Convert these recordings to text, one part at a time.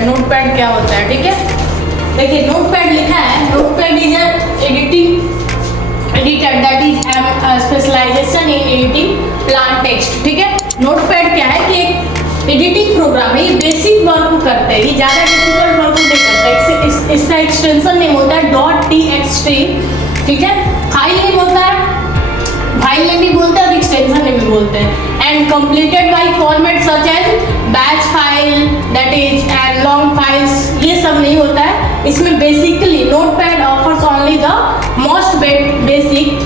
Notepad क्या होता है, ठीक है। देखिए नोटपैड लिखा है, Notepad is editing editor that is specialisation in editing plain text, ठीक है। नोटपैड क्या है कि एक एडिटिंग प्रोग्राम है, ये बेसिक वर्क करते हैं, ये ज़्यादा डिफिकल्ट वर्क नहीं करता है। इसका एक्सटेंशन नेम होता है .txt, ठीक है। फाइल नेम होता है, फाइल नेम भी बोलते हैं और एक्सटेंशन नेम भी बोलते हैं। And completed by format such as batch file that is and long files, ये सब नहीं होता है इसमें। Basically Notepad offers only the most basic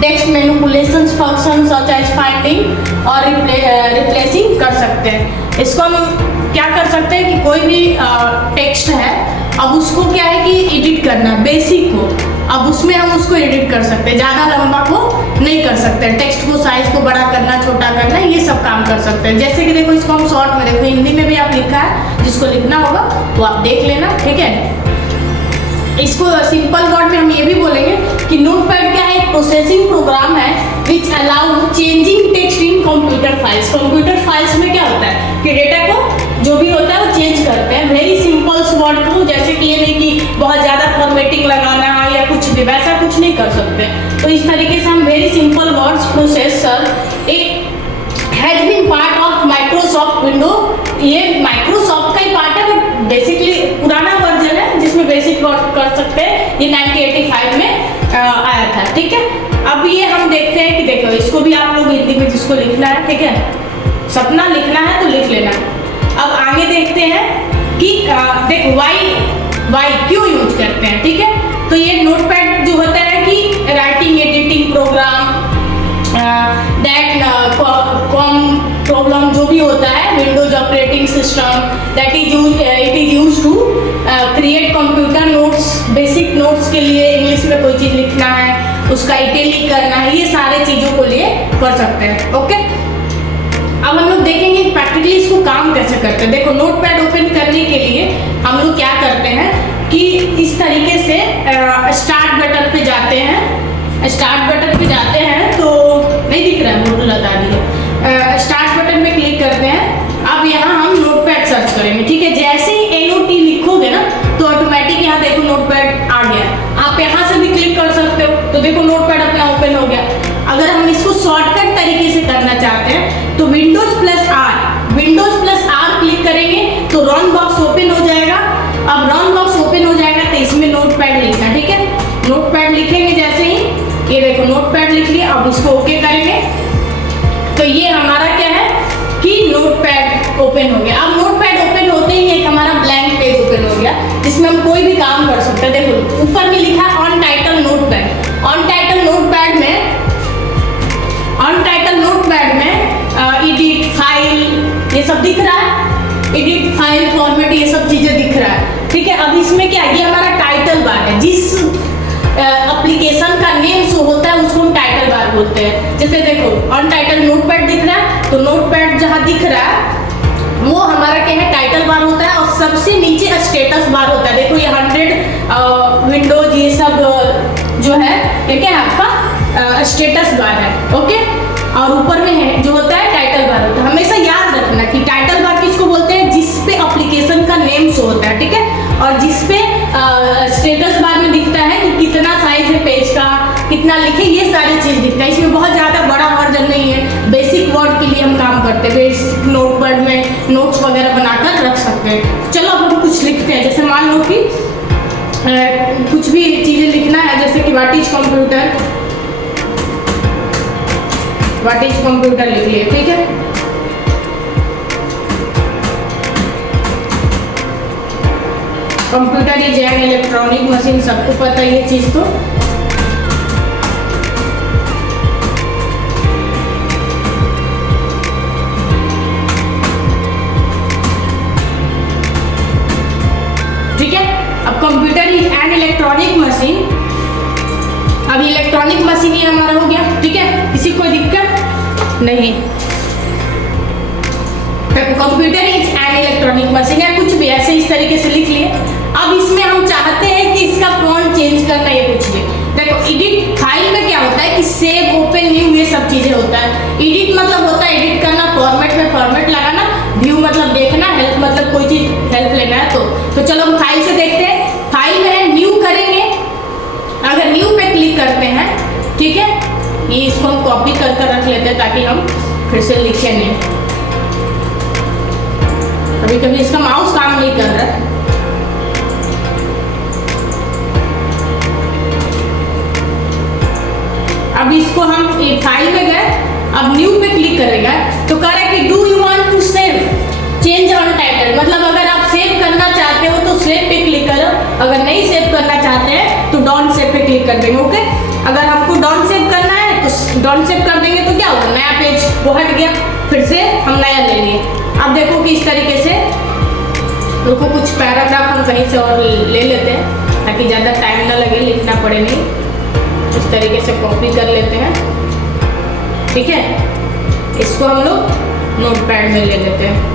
text manipulations function such as finding और रिप्लेसिंग कर सकते हैं। इसको हम क्या कर सकते हैं कि कोई भी टेक्स्ट है, अब उसको क्या है कि एडिट करना है बेसिक को, अब उसमें हम उसको एडिट कर सकते हैं, ज़्यादा लंबा को नहीं कर सकते। टेक्स्ट को साइज को बड़ा करना, छोटा करना, ये सब काम कर सकते हैं। जैसे कि देखो इसको हम शॉर्ट में, देखो हिंदी में भी आप लिखा है, जिसको लिखना होगा वो आप देख लेना, ठीक है। इसको सिंपल वर्ड में हम ये भी बोलेंगे कि नोटपैड क्या है, एक प्रोसेसिंग प्रोग्राम है which allow changing text in computer files. Computer files में क्या होता है कि डेटा को जो भी होता है वो चेंज करते हैं। वेरी सिंपल वर्ड को, जैसे कि ये नहीं कि बहुत ज़्यादा फॉर्मेटिंग लगाना या कुछ भी, वैसा कुछ नहीं कर सकते। तो इस तरीके से हम वेरी सिंपल वर्ड्स प्रोसेसर एक has been part of Microsoft window, ये माइक्रोसॉफ्ट का ही पार्ट है, बट बेसिकली पुराना वर्जन है जिसमें बेसिक वर्क कर सकते हैं। ये 1985 में आया था, ठीक है। अब ये हम देखते हैं कि देखो इसको भी आप लोग हिंदी में जिसको लिखना है, ठीक है, सपना लिखना है तो लिख लेना। अब आगे देखते हैं कि देखो वाई क्यों यूज करते हैं, ठीक है। तो ये नोटपैड जो होता है कि writing editing program that com problem जो भी होता है, Windows operating system that is it is use to create computer notes, basic notes के लिए इंग्लिश में कोई चीज़ लिखना है, उसका इटैलिक करना है, ये सारे चीज़ों को लिए कर सकते हैं, ओके। अब हम लोग देखेंगे प्रैक्टिकली इसको काम कैसे करते हैं। देखो नोटपैड ओपन करने के लिए हम लोग क्या करते हैं कि इस तरीके से स्टार्ट बटन पे जाते हैं, स्टार्ट बटन पे जाते हैं तो नहीं दिख रहा है, बोर्ड लगा दिया, स्टार्ट बटन पे क्लिक करते हैं। अब यहाँ हम नोटपैड सर्च करेंगे, ठीक है। जैसे ही NOT लिखोगे ना तो ऑटोमेटिक यहाँ देखो नोटपैड आ गया। आप यहाँ से भी क्लिक कर सकते हो, तो देखो नोटपैड अपना ओपन हो गया। अगर हम इसको शॉर्टकट तरीके से करना चाहते हैं तो विंडोज प्लस आर क्लिक करेंगे तो रन बॉक्स ओपन हो जाएगा। अब रन बॉक्स ओपन हो जाएगा तो इसमें नोटपैड लिखना, ठीक है। नोटपैड लिखेंगे जैसे ही, ये देखो नोटपैड लिख लिया। अब इसको ओके करेंगे तो ये हमारा क्या है कि नोटपैड ओपन हो गया। अब नोटपैड ओपन होते ही एक हमारा ब्लैंक पेज ओपन हो गया जिसमें हम कोई भी काम कर सकते हैं। देखो ऊपर में लिखा है on title notepad. On title notepad में एडिट फाइल ये सब दिख रहा है, एडिट फाइल फॉर्मेट ये सब चीजें दिख रहा है, ठीक है। अब इसमें क्या है, ये हमारा टाइटल बार है, जिस एप्लीकेशन का नेम शो होता है उसको हम टाइटल बार बोलते हैं। जैसे देखो ऑन टाइटल नोटपैड दिख रहा है, तो नोटपैड जहाँ दिख रहा है वो हमारा क्या है, टाइटल बार होता है। और सबसे नीचे स्टेटस बार होता है। देखो ये 100 विंडोज ये सब जो है ये क्या है आपका स्टेटस बार है, ओके। और ऊपर में है जो होता है टाइटल बार होता है। हमेशा याद रखना कि टाइटल बार किसको बोलते हैं, जिस पे एप्लीकेशन का नेम शो होता है, ठीक है। और जिस पे स्टेटस बार में दिखता है कि कितना साइज है पेज का, कितना लिखे, ये सारी चीज़ दिखता है। इसमें बहुत ज़्यादा बड़ा वर्जन नहीं है, बेसिक वर्ड के लिए हम काम करते हैं। बेसिक नोटपैड में नोट्स वगैरह बनाकर रख सकते हैं। चलो अब हम कुछ लिखते हैं। जैसे मान लो कि कुछ भी चीज़ें लिखना है, जैसे कि व्हाट इज कंप्यूटर लिख लिए, ठीक है। Computer is an electronic machine, सबको पता है ये चीज तो। ठीक है। अब computer is an electronic machine, अब इलेक्ट्रॉनिक मशीन ही हमारा हो गया, ठीक है। किसी कोई दिक्कत नहीं। Computer is an electronic machine या कुछ भी ऐसे इस तरीके से लिख लिए। अब इसमें हम चाहते हैं कि इसका फॉन्ट चेंज करना या कुछ भी। देखो एडिट फाइल में क्या होता है कि सेव, ओपन, न्यू ये सब चीजें होता है। एडिट मतलब होता है एडिट करना, फॉर्मेट में फॉर्मेट लगाना, व्यू मतलब देखना, हेल्प मतलब कोई चीज हेल्प लेना है तो चलो हम फाइल से देखते हैं। फाइल में है न्यू करेंगे, अगर न्यू पे क्लिक करते हैं, ठीक है, ये इसको हम कॉपी कर रख लेते हैं ताकि हम फिर से लिखे नहीं। कभी कभी इसका माउस काम नहीं कर रहा। अब इसको हम फाइल में गए, अब न्यू पे क्लिक करेंगे तो कह रहा है कि do you want to save change on title, मतलब अगर आप सेव करना चाहते हो तो सेव पे क्लिक करो, अगर नहीं सेव करना चाहते हैं तो डोंट सेव पे क्लिक कर देंगे। ओके, अगर हमको डोंट सेव करना है तो डोंट सेव कर देंगे तो क्या होगा, नया पेज वो हट गया, फिर से हम नया ले लिए। अब देखो कि इस तरीके से, रुको कुछ पैराग्राफ हम कहीं से और ले लेते हैं ताकि ज़्यादा टाइम ना लगे, लिखना पड़े नहीं। इस तरीके से कॉपी कर लेते हैं, ठीक है, इसको हम लोग नोटपैड में ले लेते हैं।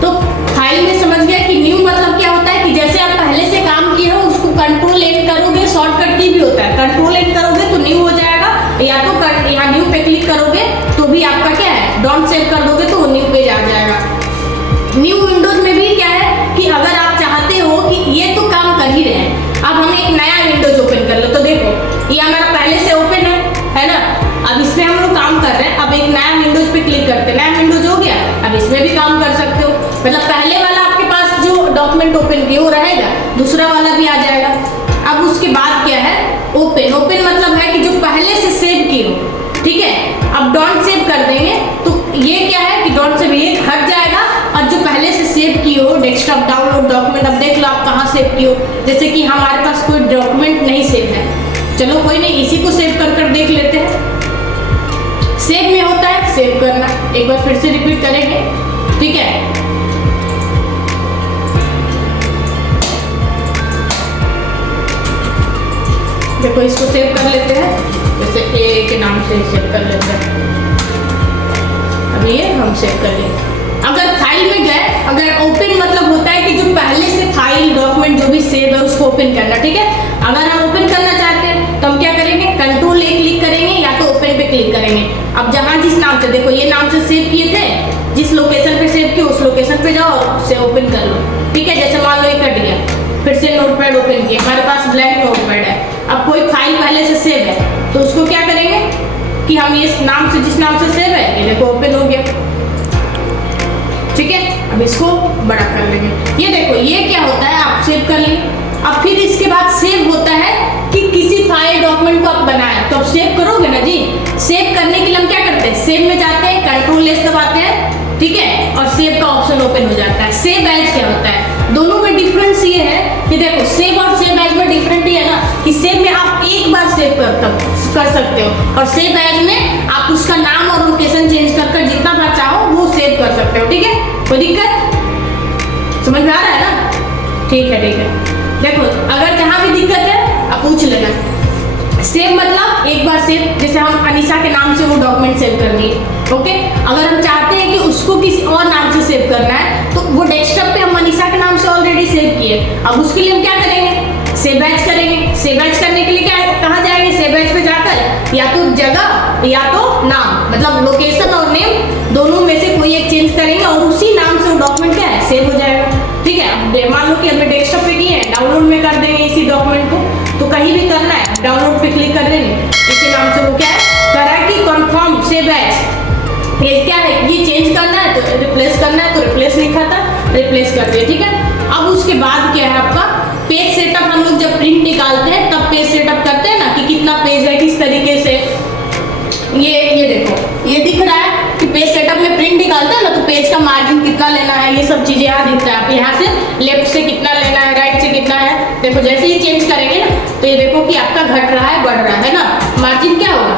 तो फाइल में समझ गया कि न्यू मतलब क्या होता है कि जैसे आप पहले से काम किए हो उसको कंट्रोल एन करोगे, शॉर्टकट की भी होता है, कंट्रोल एन करोगे तो न्यू हो जाएगा, या तो यहाँ न्यू पे क्लिक करोगे तो भी आपका क्या है, डोंट सेव कर दोगे तो न्यू पेज आ जाएगा। न्यू विंडोज में भी क्या है कि अगर आप चाहते हो कि ये तो काम कर ही रहे हैं, अब हम एक नया विंडोज ओपन कर लो, तो देखो ये हमारा पहले से ओपन है ना, अब इसमें हम लोग काम कर रहे हैं। अब एक नया विंडोज पे क्लिक करते हैं, नया विंडोज हो गया, अब इसमें भी काम कर सकते हो, मतलब पहले वाला आपके पास जो डॉक्यूमेंट ओपन किया वो रहेगा, दूसरा वाला भी आ जाएगा। अब उसके बाद क्या है, ओपन, ओपन मतलब है कि जो पहले से सेव किए हो, ठीक है। अब डोंट सेव कर देंगे तो ये क्या है कि डोंट सेव ये हट जाएगा, और जो पहले से सेव किए हो डेस्कटॉप डाउनलोड डॉक्यूमेंट, अब देख लो आप कहाँ सेव किए हो, जैसे कि हमारे पास कोई डॉक्यूमेंट नहीं सेव है, चलो कोई नहीं, इसी को सेव कर देख लेते हैं। सेव में होता है सेव करना, एक बार फिर से रिपीट करेंगे, ठीक है। देखो इसको सेव कर लेते हैं, जैसे ए के नाम से सेव कर लेते हैं, अब ये हम सेव कर लेंगे। अगर फाइल में गए, अगर ओपन मतलब होता है कि जो पहले से फाइल डॉक्यूमेंट जो भी सेव है उसको ओपन करना, ठीक है। अगर हम ओपन करना चाहते हैं तो हम क्या करेंगे, कंट्रोल ए क्लिक करेंगे या तो ओपन पे क्लिक करेंगे। अब जहाँ जिस नाम से, देखो ये नाम से सेव किए थे, जिस लोकेशन पे सेव किए उस लोकेशन पे जाओ और उसे ओपन कर लो, ठीक है। जैसे मान लो ये कट गया, फिर से नोटपैड ओपन किया, हमारे पास ब्लैंक नोटपैड है। अब कोई फाइल पहले से सेव है तो उसको क्या करेंगे कि हम इस नाम से, जिस नाम से सेव है, ये देखो ओपन हो गया, ठीक है। अब इसको बड़ा कर लेंगे, ये देखो ये क्या होता है, आप सेव कर लेंगे। अब फिर इसके बाद सेव होता है कि किसी फाइल डॉक्यूमेंट को आप बनाए तो आप सेव करोगे ना जी। सेव करने के लिए हम क्या करते हैं, सेव में जाते हैं, कंट्रोल एस दबाते हैं, ठीक है, और सेव का ऑप्शन ओपन हो जाता है। सेव एज क्या होता है, दोनों में डिफरेंस ये है कि देखो सेव और सेव एज में डिफरेंट ये है ना कि सेव में आप एक बार सेव कर सकते हो, और सेव एज में आप उसका नाम और लोकेशन चेंज कर जितना बार चाहो वो सेव कर सकते हो, ठीक है। कोई दिक्कत, समझ में आ रहा है ना, ठीक है, ठीक है। देखो अगर जहाँ भी दिक्कत है आप पूछ लेना। सेव मतलब एक बार सेव, जैसे हम अनीशा के नाम से वो डॉक्यूमेंट सेव कर दिए, ओके। अगर हम चाहते हैं कि उसको किसी और नाम से सेव करना है तो वो डेस्कटॉप पे हम अनीशा के नाम से ऑलरेडी सेव किए, अब उसके लिए हम क्या करेंगे, सेव एज करेंगे। सेव एज करने के लिए क्या कहाँ जाएंगे, सेव एज पे जाकर या तो जगह या तो नाम, मतलब लोकेशन और नेम दोनों में से कोई एक चेंज करेंगे और उसी नाम से वो डॉक्यूमेंट क्या है, सेव हो जाएगा, ठीक है। अब मान लो कि हमें डेस्कटॉप पे किए हैं, डाउनलोड में कर देंगे इसी डॉक्यूमेंट को, तो कहीं भी करना है डाउनलोड पे क्लिक कर देंगे, इसी नाम से वो क्या है कर रहा है कि कन्फर्म सेव एज। ये क्या है, ये चेंज करना है तो रिप्लेस करना है तो रिप्लेस लिखा था, रिप्लेस कर दिया, ठीक है। अब उसके बाद क्या है आपका पेज सेटअप, हम लोग जब प्रिंट निकालते हैं तब पेज सेटअप करते हैं ना कि कितना पेज है, किस तरीके से। ये देखो ये दिख रहा है कि पेज सेटअप में प्रिंट निकालते हैं ना तो पेज का मार्जिन कितना लेना है, ये सब चीजें यहाँ दिख रहा है। आप यहाँ से लेफ्ट से कितना लेना है, राइट से कितना है, देखो जैसे ही चेंज करेंगे ना तो ये देखो कि आपका घट रहा है बढ़ रहा है ना, मार्जिन क्या होगा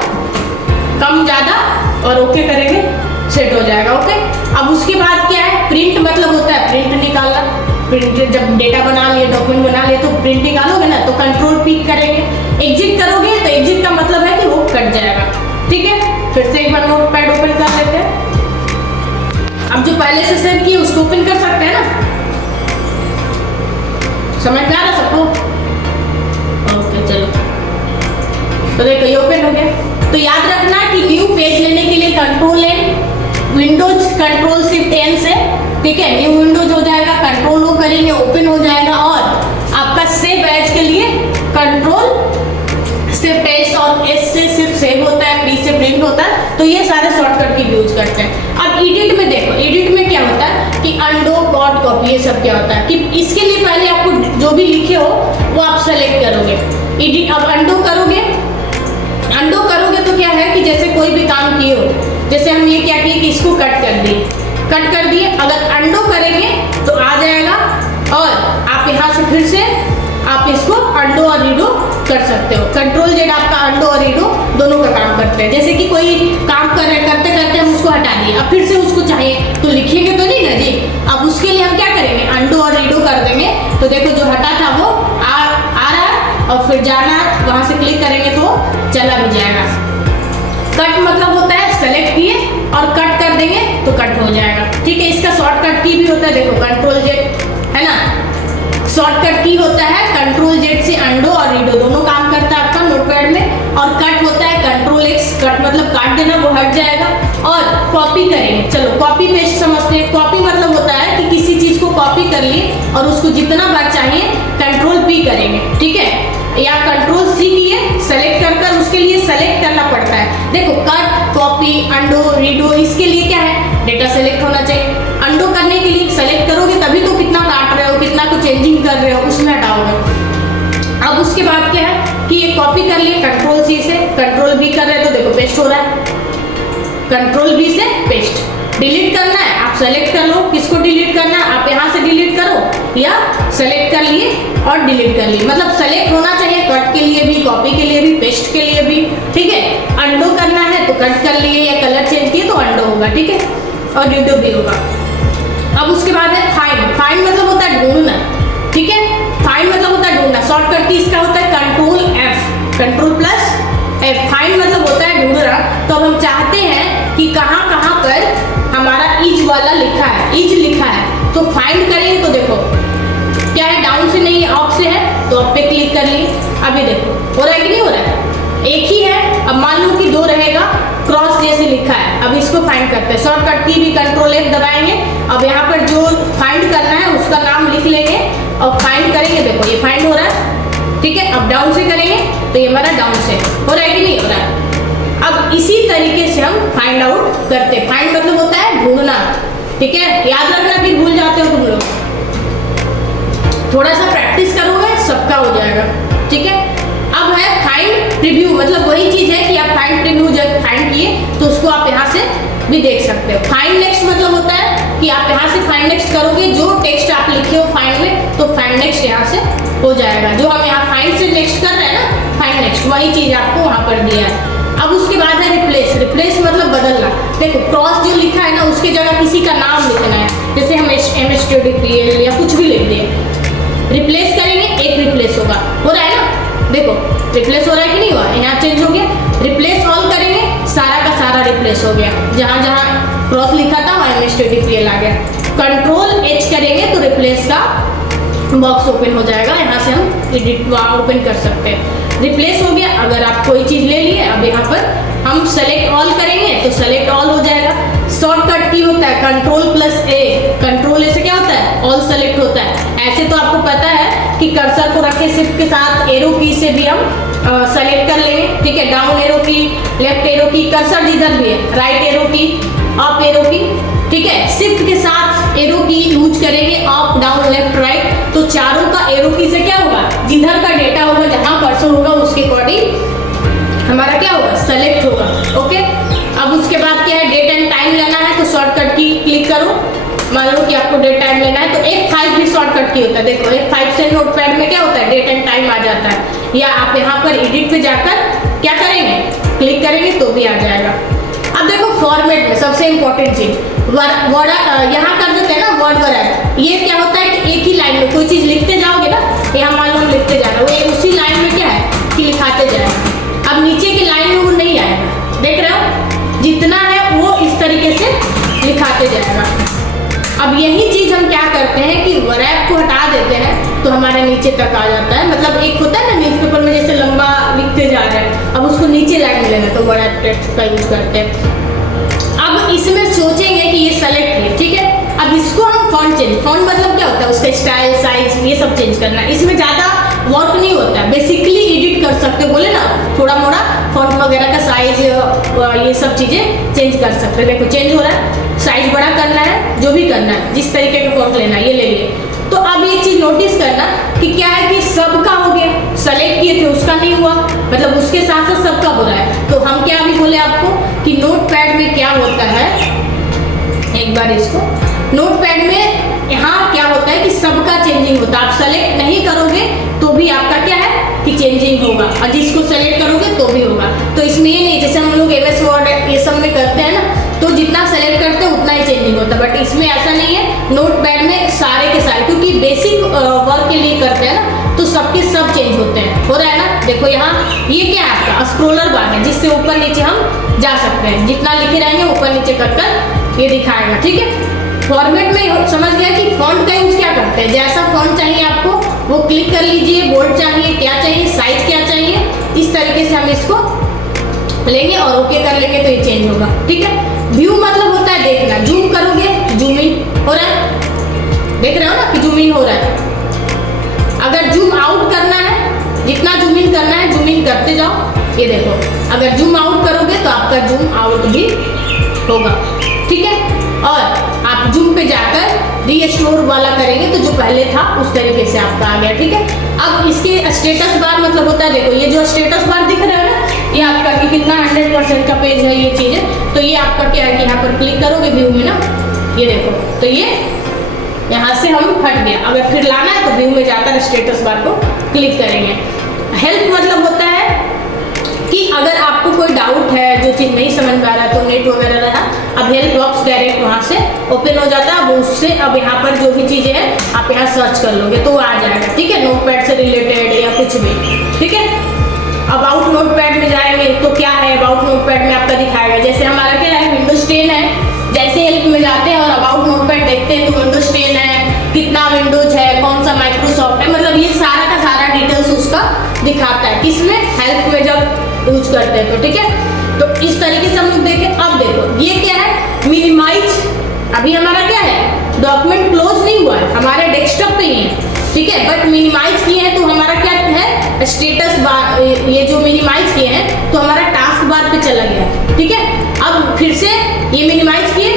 कम ज्यादा, और ओके करेंगे सेट हो जाएगा, ओके। अब उसके बाद क्या है, प्रिंट मतलब होता है प्रिंट निकालना। प्रिंट जब डेटा बना लिए, डॉक्यूमेंट बना लिए तो प्रिंट निकालोगे ना तो कंट्रोल पी करेंगे, एग्जिट करोगे तो एग्जिट का मतलब है कि वो कट जाएगा, ठीक है। फिर से एक बार नोटपैड ओपन कर लेते हैं। अब जो पहले से सेव किए उसको ओपन कर सकते हैं ना, समझ में आ रहा सबको, ओके चलो। तो देखो ये ओपन हो गया। तो याद रखना कि न्यू पेज लेने के लिए control N, Windows control shift N से, ठीक है, न्यू विंडोज हो जाएगा, कंट्रोल ओ करेंगे ओपन हो जाएगा, और आपका सेव एज के लिए कंट्रोल शिफ्ट एस, और एस से सिर्फ सेव होता है, पी से प्रिंट होता है। तो ये सारे शॉर्टकट की यूज करते हैं। अब एडिट में देखो, एडिट में क्या होता है कि अंडो, कट, कॉपी, ये सब क्या होता है कि इसके लिए पहले आपको जो भी लिखे हो वो आप सेलेक्ट करोगे। एडिट अब अंडो करोगे, अंडो करोगे तो क्या है कि जैसे कोई भी काम किए हो, जैसे हम ये क्या किए कि इसको कट कर दिए, कट कर दिए, अगर अंडो करेंगे तो आ जाएगा, और आप यहाँ से फिर से आप इसको अंडो और रीडो कर सकते हो। कंट्रोल जेड आपका अंडो और रीडो दोनों का काम करते हैं। जैसे कि कोई काम कर रहे करते करते हम उसको हटा दिए, अब फिर से उसको चाहिए तो लिखेंगे तो नहीं ना जी। अब उसके लिए हम क्या करेंगे, अंडो और रीडो कर देंगे, तो देखो जो हटा था वो आ रहा है, और फिर जाना वहाँ से क्लिक करेंगे तो चला भी जाएगा। कट मतलब होता है सेलेक्ट किए और कट कर देंगे तो कट हो जाएगा, ठीक है। इसका शॉर्टकट की भी होता है, देखो कंट्रोल जेड है ना, शॉर्टकट की होता है कंट्रोल जेड से अंडो और रीडो दोनों काम करता है आपका नोटपैड में, और कट होता है कंट्रोल एक्स, कट मतलब काट देना, वो हट जाएगा। और कॉपी करेंगे, चलो कॉपी पेस्ट समझते हैं। कॉपी मतलब होता है कि किसी चीज को कॉपी कर लिए और उसको जितना बार चाहिए कंट्रोल पी करेंगे, ठीक है, या कंट्रोल सी किए, सेलेक्ट कर उसके लिए सेलेक्ट करना पड़ता है। देखो कट, कॉपी, अंडो, रीडो, इसके लिए क्या है, डेटा सेलेक्ट होना चाहिए। अंडो करने के लिए सेलेक्ट करोगे तभी तो कितना काट रहे हो, कितना कुछ चेंजिंग कर रहे हो उसमें हटाओगे। अब उसके बाद क्या है कि ये कॉपी कर लिए कंट्रोल सी से, कंट्रोल बी कर रहे हो तो देखो पेस्ट हो रहा है, कंट्रोल बी से पेस्ट। डिलीट करना है आप सेलेक्ट कर लो, किसको डिलीट करना है आप यहाँ से डिलीट करो, या सेलेक्ट कर लिए और डिलीट कर लिए, मतलब सेलेक्ट होना चाहिए कट के लिए भी, कॉपी के लिए भी, पेस्ट के लिए भी, ठीक है। अंडो करना है तो कट कर लिए या कलर चेंज किए तो अंडो होगा, ठीक है, और रीडो भी होगा। अब उसके बाद है फाइंड। फाइंड मतलब होता है ढूंढना, ठीक है, फाइंड मतलब होता है ढूंढना। शॉर्टकट की इसका होता है control F, control plus F. Find मतलब होता है ढूंढना। तो अब हम चाहते हैं कि कहाँ कहाँ पर हमारा इज वाला लिखा है, इज लिखा है, तो फाइंड करेंगे तो देखो क्या है, डाउन से नहीं अप से है, तो अप पे क्लिक कर लिए। अभी देखो हो रहा है कि नहीं हो रहा है, एक ही है। अब मान लो कि दो रहेगा, क्रॉस जैसे लिखा है, अब इसको फाइंड करते हैं। शॉर्टकट की भी कंट्रोल एफ दबाएंगे, अब यहाँ पर जो फाइंड करना है उसका नाम लिख लेंगे और फाइंड करेंगे, देखो ये फाइंड हो रहा है, ठीक है। अब डाउन से करेंगे तो ये हमारा डाउन से हो रहा है कि नहीं हो रहा है। अब इसी तरीके से हम फाइंड आउट करते हैं। फाइंड मतलब होता है ढूंढना, ठीक है, याद रखना फिर भूल जाते हो तुम लोग, थोड़ा सा प्रैक्टिस करोगे सबका हो जाएगा, ठीक है। अब है फाइंड प्रीव्यू, मतलब वही चीज है कि आप फाइंड प्रीव्यू जब फाइंड किए तो उसको आप यहाँ से भी देख सकते हो। फाइंड नेक्स्ट मतलब होता है कि आप यहाँ से फाइंड नेक्स्ट करोगे, जो टेक्स्ट आप लिखे हो फाइंड में तो फाइंड नेक्स्ट यहाँ से हो जाएगा। जो हम यहाँ फाइंड से नेक्स्ट कर रहे हैं ना, फाइंड नेक्स्ट, वही चीज आपको वहाँ पर दिया है। अब उसके बाद है रिप्लेस। रिप्लेस मतलब बदलना। देखो क्रॉस जो लिखा है ना उसकी जगह किसी का नाम लिखना है, जैसे हम MSTDPL या कुछ भी लिख दिए, रिप्लेस करेंगे एक रिप्लेस होगा, हो रहा है ना, देखो रिप्लेस हो रहा है कि नहीं हुआ, यहाँ चेंज हो गया। रिप्लेस ऑल करेंगे, सारा का सारा रिप्लेस हो गया, जहाँ जहाँ क्रॉस लिखा था वहाँ MSTDPL आ गया। कंट्रोल H करेंगे तो रिप्लेस का बॉक्स ओपन हो जाएगा, यहाँ से हम एडिट ओपन कर सकते हैं। रिप्लेस हो गया। अगर आप कोई चीज़ ले लिए, अब यहाँ पर हम सेलेक्ट ऑल करेंगे तो सेलेक्ट ऑल हो जाएगा। शॉर्टकट की होता है कंट्रोल प्लस ए, कंट्रोल ए से क्या होता है ऑल सेलेक्ट होता है। ऐसे तो आपको पता है कि कर्सर को रखे शिफ्ट के साथ एरो की से भी हम सेलेक्ट कर लेंगे, ठीक है, डाउन एरो की, लेफ्ट एरो की, कर्सर जिधर भी है, राइट एरो की, अप एरो की, ठीक है, शिफ्ट के साथ एरो की यूज करेंगे, अप डाउन लेफ्ट राइट, तो चारों का एरो की से क्या होगा, जिधर का डेटा होगा, जहां कर्सर होगा उसके अकॉर्डिंग हमारा क्या होगा, सेलेक्ट होगा, ओके। अब उसके बाद क्या है, डेट एंड टाइम लेना है तो शॉर्टकट की क्लिक करो। मान लो कि आपको डेट टाइम लेना है तो F5 भी शॉर्टकट की होता है। देखो F5 से नोटपैड में क्या होता है, डेट एंड टाइम आ जाता है, या आप यहाँ पर एडिट पे जाकर क्या करेंगे, क्लिक करेंगे तो भी आ जाएगा। अब देखो फॉर्मेट में सबसे इंपॉर्टेंट चीज वर्ड यहाँ कर देते हैं ना, वर्ड वैरायटी। ये क्या होता है कि एक ही लाइन में कोई चीज लिखते जाओगे ना, यहाँ मान लो लिखते जा रहे हो, वो उसी लाइन में क्या है कि लिखाते जाएगा। अब नीचे की लाइन में वो नहीं आएगा, देख रहे हो, जितना है वो इस तरीके से लिखाते जाएगा। अब यही चीज हम क्या करते हैं कि वैरायटी को हटा देते हैं तो हमारे नीचे तक आ जाता है। मतलब एक होता है ना न्यूज़पेपर में जैसे लंबा लिखते जा रहे हैं, अब उसको नीचे लाइन में लेना तो वैरायटी टेक्स्ट का यूज करते हैं। अब अब इसमें सोचेंगे कि ये सेलेक्ट है, ठीक है। अब इसको हम फॉन्ट मतलब क्या होता है, उसका स्टाइल, साइज, ये सब चेंज करना है। इसमें ज़्यादा वर्क नहीं होता है, बेसिकली एडिट कर सकते हो, बोले ना थोड़ा मोड़ा फॉन्ट वगैरह का साइज, ये सब चीज़ें चेंज कर सकते हो। देखो चेंज हो रहा है, साइज बड़ा करना है, जो भी करना है, जिस तरीके का फॉन्ट लेना है ये ले लिए। तो अब ये चीज़ नोटिस करना कि क्या है कि सबका हो गया, सेलेक्ट किए थे उसका नहीं हुआ, मतलब उसके साथ साथ सबका हो रहा है। तो हम क्या अभी बोले आपको कि नोटपैड में क्या होता है, एक बार इसको, नोटपैड में यहाँ क्या होता है कि सबका चेंजिंग होता है। आप सेलेक्ट नहीं करोगे तो भी आपका क्या है कि चेंजिंग होगा, और जिसको सेलेक्ट करोगे तो भी होगा। तो इसमें ये नहीं, जैसे हम लोग MS वर्ड ये सब में करते हैं ना, तो जितना सेलेक्ट करते हैं उतना ही चेंजिंग होता है, बट इसमें ऐसा नहीं है। नोटपैड में सारे के सारे, क्योंकि बेसिक वर्क के लिए करते हैं ना, तो सबके सब चेंज होते हैं। हो रहा है ना, देखो यहाँ ये क्या है आपका स्क्रोलर बार है, जिससे ऊपर नीचे हम जा सकते हैं, जितना लिखे रहेंगे ऊपर नीचे कर ये दिखाएगा, ठीक है। फॉर्मेट में समझ गया कि फॉन्ट का यूज क्या करते हैं, जैसा फॉन्ट चाहिए आपको वो क्लिक कर लीजिए, बोल्ड चाहिए, क्या चाहिए, साइज क्या चाहिए, इस तरीके से हम इसको लेंगे और ओके कर लेंगे तो ये चेंज होगा, ठीक है। व्यू मतलब होता है देखना, जूम करोगे जूम इन हो रहा है, देख रहे हो ना कि जूम इन हो रहा है। अगर जूम आउट करना है, जितना जूम इन करना है जूम इन करते जाओ, ये देखो अगर जूम आउट करोगे तो आपका जूम आउट भी होगा, ठीक है। और आप जूम पे जाकर रीस्टोर वाला करेंगे तो जो पहले था उस तरीके से आपका आ गया, ठीक है। अब इसके स्टेटस बार मतलब होता है, देखो ये जो स्टेटस बार दिख रहा है ना, ये आपका कि कितना 100% का पेज है, ये चीज़ें। तो ये आपका क्या है कि यहाँ पर क्लिक करोगे व्यू में ना, ये देखो तो ये यहाँ से हम हट गया। अगर फिर लाना है तो व्यू में जाकर स्टेटस बार को क्लिक करेंगे। हेल्प मतलब होता है कि अगर आपको कोई डाउट है, जो चीज़ नहीं समझ में आ रहा है, तो नेट वगैरह रहा, अब हेल्प बॉक्स डायरेक्ट वहाँ से ओपन हो जाता है। अब उससे अब यहाँ पर जो भी चीज़ें हैं आप यहाँ सर्च कर लोगे तो वो आ जाएगा, ठीक है। नोटपैड से रिलेटेड या कुछ भी, ठीक है। अबाउट नोटपैड में जाएंगे तो क्या है, अबाउट नोटपैड में आपका दिखाएगा, जैसे हमारा क्या है विंडोज 10 है, जैसे हेल्प में जाते हैं और अबाउट नोटपैड देखते हैं तो विंडोज 10 है, कितना विंडोज है, कौन सा माइक्रोसॉफ्ट है, मतलब ये सारा का सारा डिटेल्स उसका दिखाता है, किसमें हेल्प में जब यूज करते हैं तो, ठीक है। तो इस तरीके से हम लोग देखें। अब देखो ये क्या है, मिनिमाइज। अभी हमारा क्या है, डॉक्यूमेंट क्लोज नहीं हुआ है, हमारे डेस्कटॉप पे ही है, ठीक है, बट मिनिमाइज किए हैं तो हमारा क्या है, स्टेटस बार, ये जो मिनिमाइज किए हैं तो हमारा टास्क बार पे चला गया, ठीक है। अब फिर से ये मिनिमाइज किए,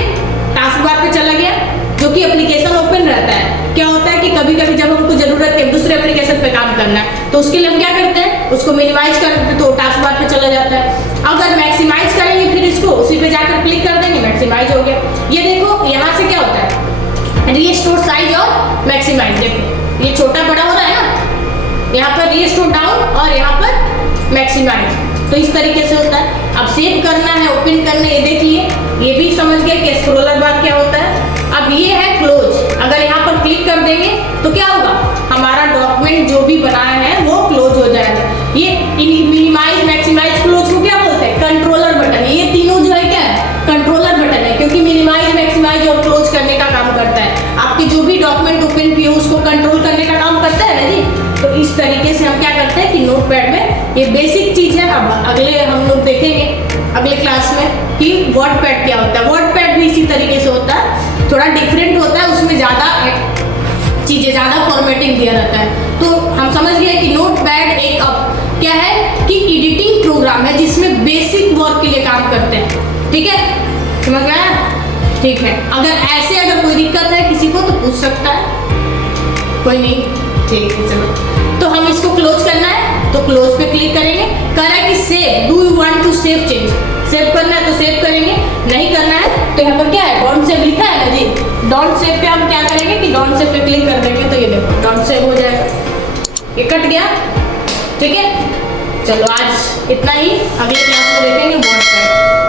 टास्क बार पे चला गया, जो कि एप्लीकेशन ओपन रहता है। क्या होता है कि कभी कभी जब हमको जरूरत है दूसरे एप्लीकेशन पे काम करना है तो उसके लिए हम क्या करते हैं, उसको मिनिमाइज करते हैं तो टास्क बार पे चला जाता है। अगर मैक्सिमाइज करेंगे फिर इसको उसी पे जाकर क्लिक कर देंगे, मैक्सिमाइज हो गया। ये देखो यहाँ से क्या होता है, रीस्टोर साइज और मैक्सिमाइज, देखो ये छोटा बड़ा हो रहा है ना, यहाँ पर रीस्टोर डाउन और यहाँ पर मैक्सिमाइज, तो इस तरीके से होता है। अब सेव करना है, ओपन करना है, ये देख लिए, ये भी समझ गए कि स्क्रोलर बार क्या होता है। अब ये है क्लोज, अगर यहाँ पर क्लिक कर देंगे तो क्या होगा, हमारा डॉक्यूमेंट जो भी बनाया है वो क्लोज हो जाएगा। ये मिनिमाइज, मैक्सिमाइज, क्लोज को क्या बोलते हैं, कंट्रोलर बटन। ये तीनों जो है क्या है, कंट्रोलर बटन है, क्योंकि मिनिमाइज, मैक्सिमाइज और क्लोज करने का काम करता है। आपके जो भी डॉक्यूमेंट ओपन किए उसको कंट्रोल करने का काम करता है ना जी। तो इस तरीके से हम क्या करते हैं कि नोटपैड में ये बेसिक चीज है। अब अगले हम लोग देखेंगे अगले क्लास में कि वर्डपैड क्या होता है। वर्डपैड भी इसी तरीके से होता है, थोड़ा डिफरेंट होता है, उसमें ज़्यादा चीज़ें, ज़्यादा फॉर्मेटिंग दिया रहता है। तो हम समझ गए कि नोटपैड एक क्या है कि एडिटिंग प्रोग्राम है जिसमें बेसिक वर्क के लिए काम करते हैं, ठीक है, समझ में आया? ठीक है, अगर कोई दिक्कत है किसी को तो पूछ सकता है, कोई नहीं, ठीक है। चलो तो हम इसको क्लोज करना है तो क्लोज पे क्लिक करेंगे। कह रहा है कि save, do you want to save change, save करना है तो सेव करेंगे, नहीं करना है तो यहाँ पर क्या है, डोंट सेव लिखा है ना जी। डोंट सेव पे हम क्या करेंगे कि डोंट सेव पे क्लिक कर देंगे तो ये देखो डोंट सेव हो जाएगा, ये कट गया, ठीक है। चलो आज इतना ही, अगले क्लास में देखेंगे वर्डपैड।